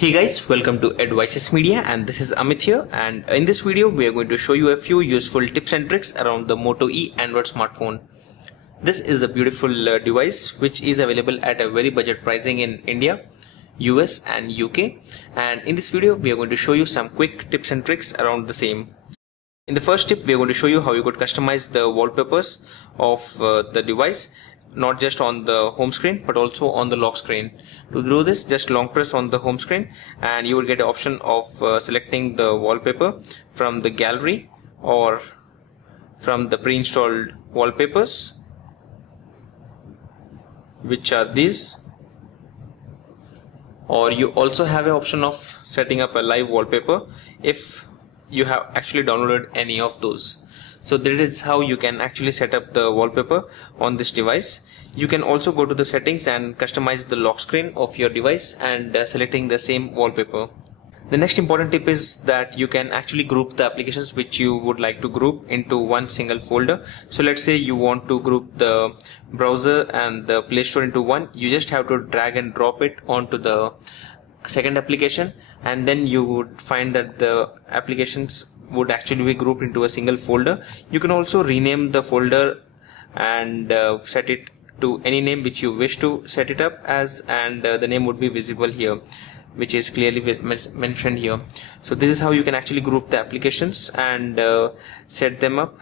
Hey guys, welcome to Advices Media, and this is Amit here, and in this video we are going to show you a few useful tips and tricks around the Moto E Android smartphone. This is a beautiful device which is available at a very budget pricing in India, US and UK, and in this video we are going to show you some quick tips and tricks around the same. In the first tip we are going to show you how you could customize the wallpapers of the device, not just on the home screen but also on the lock screen. To do this, just long press on the home screen and you will get the option of selecting the wallpaper from the gallery or from the pre-installed wallpapers, which are these, or you also have an option of setting up a live wallpaper if you have actually downloaded any of those. So that is how you can actually set up the wallpaper on this device. You can also go to the settings and customize the lock screen of your device and selecting the same wallpaper. The next important tip is that you can actually group the applications which you would like to group into one single folder. So let's say you want to group the browser and the Play Store into one. You just have to drag and drop it onto the second application, and then you would find that the applications would actually be grouped into a single folder. You can also rename the folder and set it to any name which you wish to set it up as, and the name would be visible here, which is clearly mentioned here. So this is how you can actually group the applications and set them up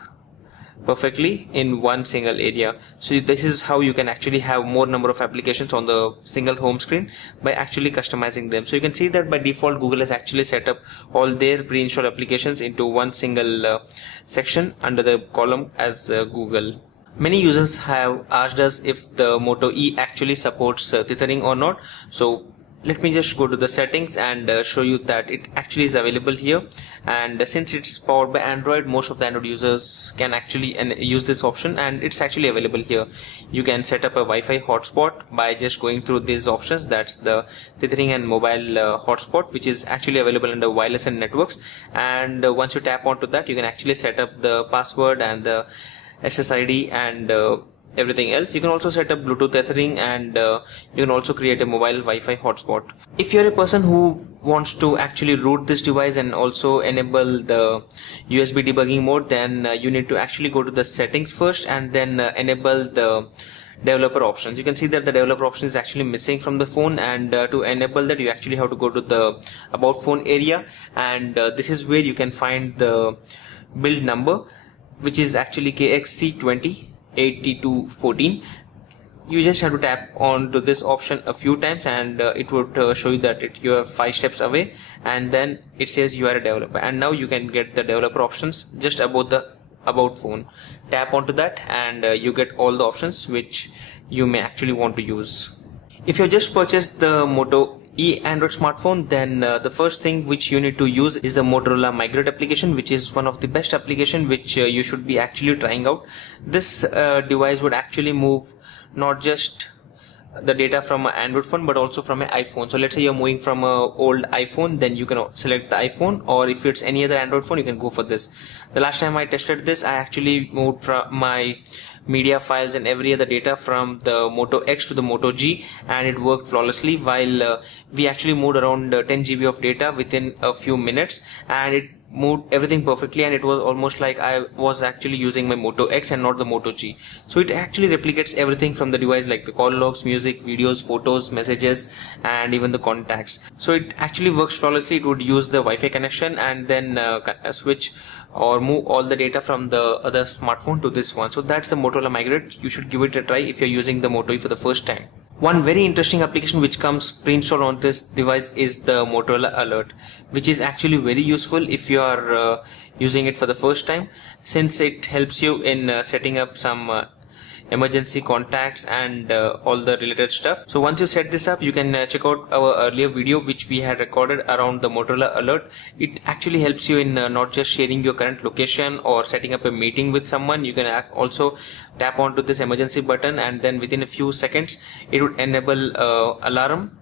perfectly in one single area. So this is how you can actually have more number of applications on the single home screen by actually customizing them. So you can see that by default Google has actually set up all their pre-installed applications into one single section under the column as Google. Many users have asked us if the Moto E actually supports tethering or not. So let me just go to the settings and show you that it actually is available here, and since it's powered by Android, most of the Android users can actually use this option, and it's actually available here. You can set up a Wi-Fi hotspot by just going through these options. That's the tethering and mobile hotspot, which is actually available under wireless and networks, and once you tap onto that you can actually set up the password and the SSID and everything else. You can also set up Bluetooth tethering, and you can also create a mobile Wi-Fi hotspot. If you're a person who wants to actually root this device and also enable the USB debugging mode, then you need to actually go to the settings first and then enable the developer options. You can see that the developer option is actually missing from the phone, and to enable that you actually have to go to the about phone area, and this is where you can find the build number, which is actually KXC208214. You just have to tap on to this option a few times, and it would show you that you are 5 steps away, and then it says you are a developer, and now you can get the developer options just above the about phone. Tap onto that and you get all the options which you may actually want to use. If you just purchased the Moto E Android smartphone, then the first thing which you need to use is the Motorola Migrate application, which is one of the best application which you should be actually trying out. This device would actually move not just the data from an Android phone but also from an iPhone. So let's say you're moving from an old iPhone, then you can select the iPhone, or if it's any other Android phone you can go for this. The last time I tested this, I actually moved from my media files and every other data from the Moto X to the Moto G, and it worked flawlessly, while we actually moved around 10 GB of data within a few minutes, and it moved everything perfectly, and it was almost like I was actually using my Moto X and not the Moto G. So it actually replicates everything from the device, like the call logs, music, videos, photos, messages, and even the contacts. So it actually works flawlessly. It would use the Wi-Fi connection and then switch or move all the data from the other smartphone to this one. So that's the Motorola Migrate. You should give it a try if you're using the Moto E for the first time. One very interesting application which comes pre-installed on this device is the Motorola Alert, which is actually very useful if you are using it for the first time, since it helps you in setting up some emergency contacts and all the related stuff. So once you set this up, you can check out our earlier video which we had recorded around the Motorola Alert. It actually helps you in not just sharing your current location or setting up a meeting with someone. You can also tap onto this emergency button, and then within a few seconds it would enable alarm,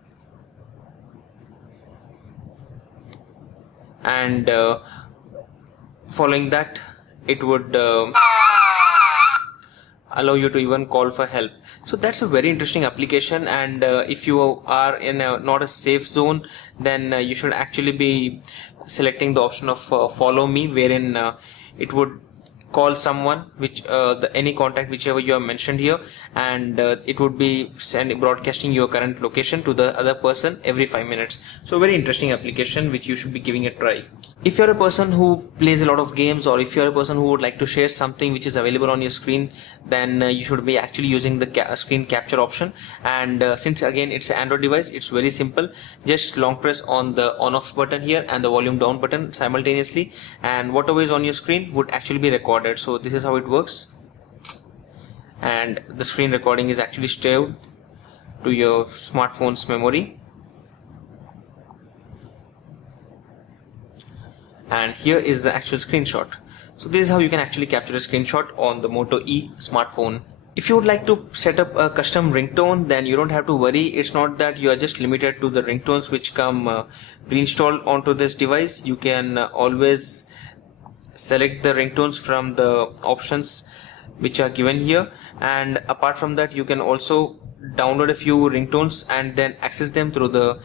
and following that it would allow you to even call for help. So that's a very interesting application, and if you are in not a safe zone, then you should actually be selecting the option of follow me, wherein it would call someone, which any contact whichever you have mentioned here, and it would be broadcasting your current location to the other person every 5 minutes. So very interesting application which you should be giving a try. If you're a person who plays a lot of games, or if you're a person who would like to share something which is available on your screen, then you should be actually using the screen capture option. And since again it's an Android device, it's very simple. Just long press on the on off button here and the volume down button simultaneously, and whatever is on your screen would actually be recorded. So this is how it works, and the screen recording is actually stored to your smartphone's memory. And here is the actual screenshot. So this is how you can actually capture a screenshot on the Moto E smartphone. If you would like to set up a custom ringtone, then you don't have to worry. It's not that you are just limited to the ringtones which come pre-installed onto this device. You can always select the ringtones from the options which are given here, and apart from that you can also download a few ringtones and then access them through the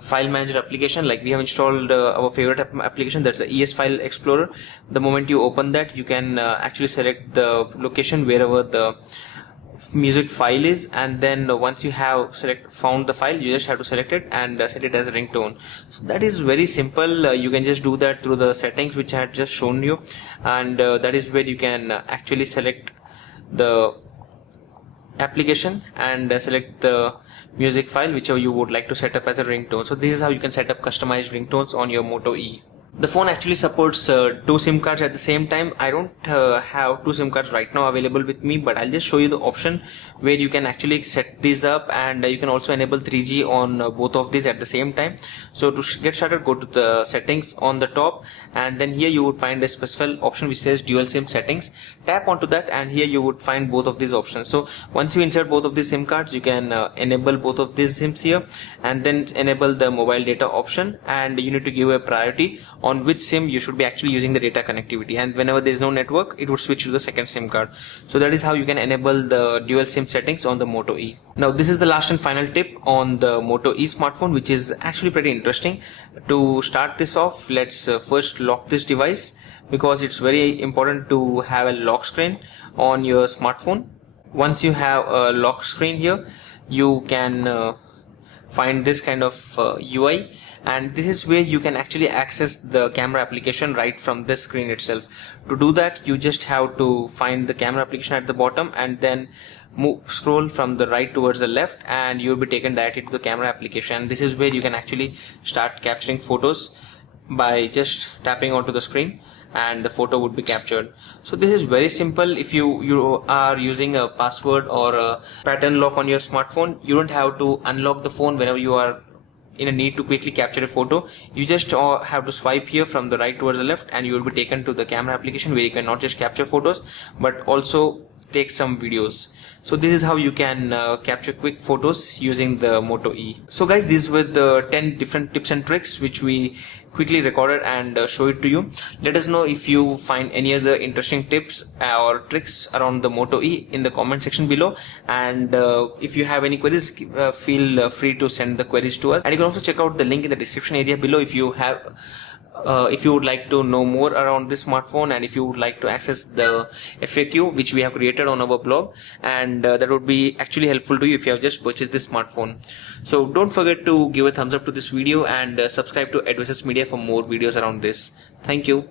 file manager application. Like we have installed our favorite application, that's the ES File Explorer. The moment you open that, you can actually select the location wherever the music file is, and then once you have found the file, you just have to select it and set it as a ringtone. So that is very simple. You can just do that through the settings which I had just shown you, and that is where you can actually select the application and select the music file whichever you would like to set up as a ringtone. So this is how you can set up customized ringtones on your Moto E. The phone actually supports 2 SIM cards at the same time. I don't have 2 SIM cards right now available with me, but I'll just show you the option where you can actually set these up, and you can also enable 3G on both of these at the same time. So to get started, go to the settings on the top, and then here you would find a special option which says dual SIM settings. Tap onto that, and here you would find both of these options. So once you insert both of these SIM cards, you can enable both of these SIMs here, and then enable the mobile data option, and you need to give a priority on which SIM you should be actually using the data connectivity, and whenever there is no network, it would switch to the second SIM card. So that is how you can enable the dual SIM settings on the Moto E. Now this is the last and final tip on the Moto E smartphone, which is actually pretty interesting. To start this off, let's first lock this device, because it's very important to have a lock screen on your smartphone. Once you have a lock screen here, you can find this kind of UI, and this is where you can actually access the camera application right from this screen itself. To do that, you just have to find the camera application at the bottom, and then scroll from the right towards the left, and you'll be taken directly to the camera application. This is where you can actually start capturing photos by just tapping onto the screen, and the photo would be captured. So this is very simple. If you are using a password or a pattern lock on your smartphone, you don't have to unlock the phone whenever you are in a need to quickly capture a photo. You just have to swipe here from the right towards the left, and you will be taken to the camera application where you can not just capture photos but also take some videos. So this is how you can capture quick photos using the Moto E. So guys, these were the 10 different tips and tricks which we quickly recorded and show it to you. Let us know if you find any other interesting tips or tricks around the Moto E in the comment section below, and if you have any queries, feel free to send the queries to us. And you can also check out the link in the description area below if you have if you would like to know more around this smartphone, and if you would like to access the FAQ which we have created on our blog, and that would be actually helpful to you if you have just purchased this smartphone. So don't forget to give a thumbs up to this video, and subscribe to Advisors Media for more videos around this. Thank you.